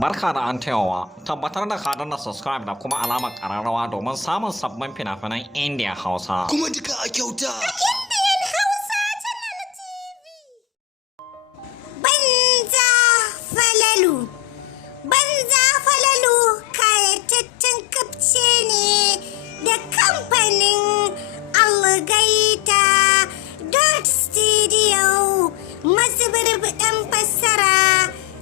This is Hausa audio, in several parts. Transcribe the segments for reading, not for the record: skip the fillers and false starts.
Barka da an tayawa, tabbatar da ka danna subscribe da kuma alamar ƙararrawa domin samun sabbin fina-finan Indiya Hausa. Kuma duka a kyauta. Indian Hausa Channel TV. Banza falalu. Banza falalu kayataccen kafce ne da kamfanin algaita stodio masu birbiɗan fassara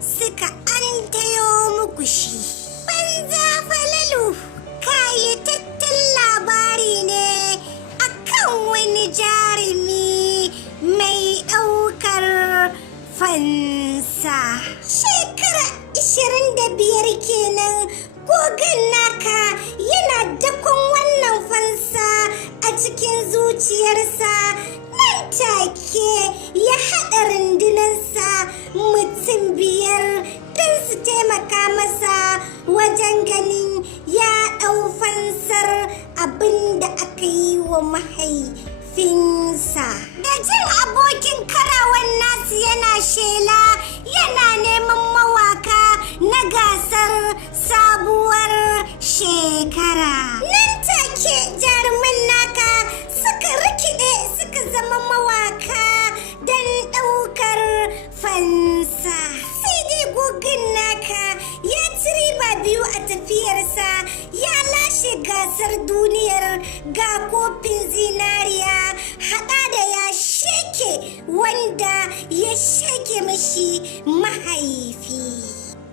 suka an tayo muku shi. Banza falalu kayataccen labari ne akan wani jarumi mai ɗaukar fansa. Shekara 25 kenan gogon naka yana dakon wannan fansa a cikin zuciyarsa. Nan take ya haɗa rundunarsa mutum 5 don su taimaka masa wajen ganin ya ɗau fansar abin da aka yi wa mahaifinsa. Da jin abokin karawan nasu yana shela yana neman mawaka na gasar sabuwar shekara. Nan take jaruman naka suka rikide suka zama mawaka don ɗaukar fansa. Sai dai gogin naka ya ci riba 2 a tafiyarsa, ya lashe gasar duniyar ga kofin zinariya haɗa da ya sheke wanda ya sheke mashi mahaifi.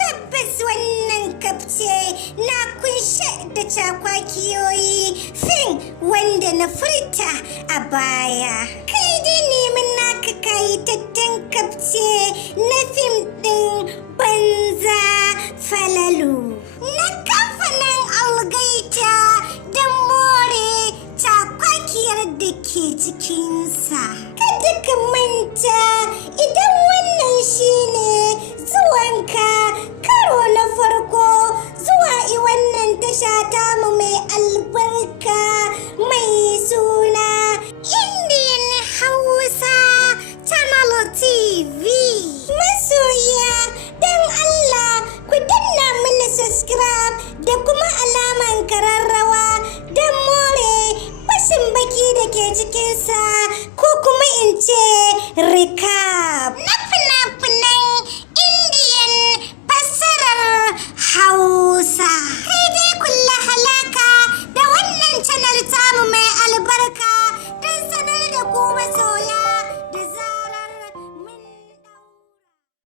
Tabbas wannan kafce na kunshe da cakwakiyoyi fin wanda na furta a baya. Kai dai neman naka kayitaccen kafce na fim ɗin banza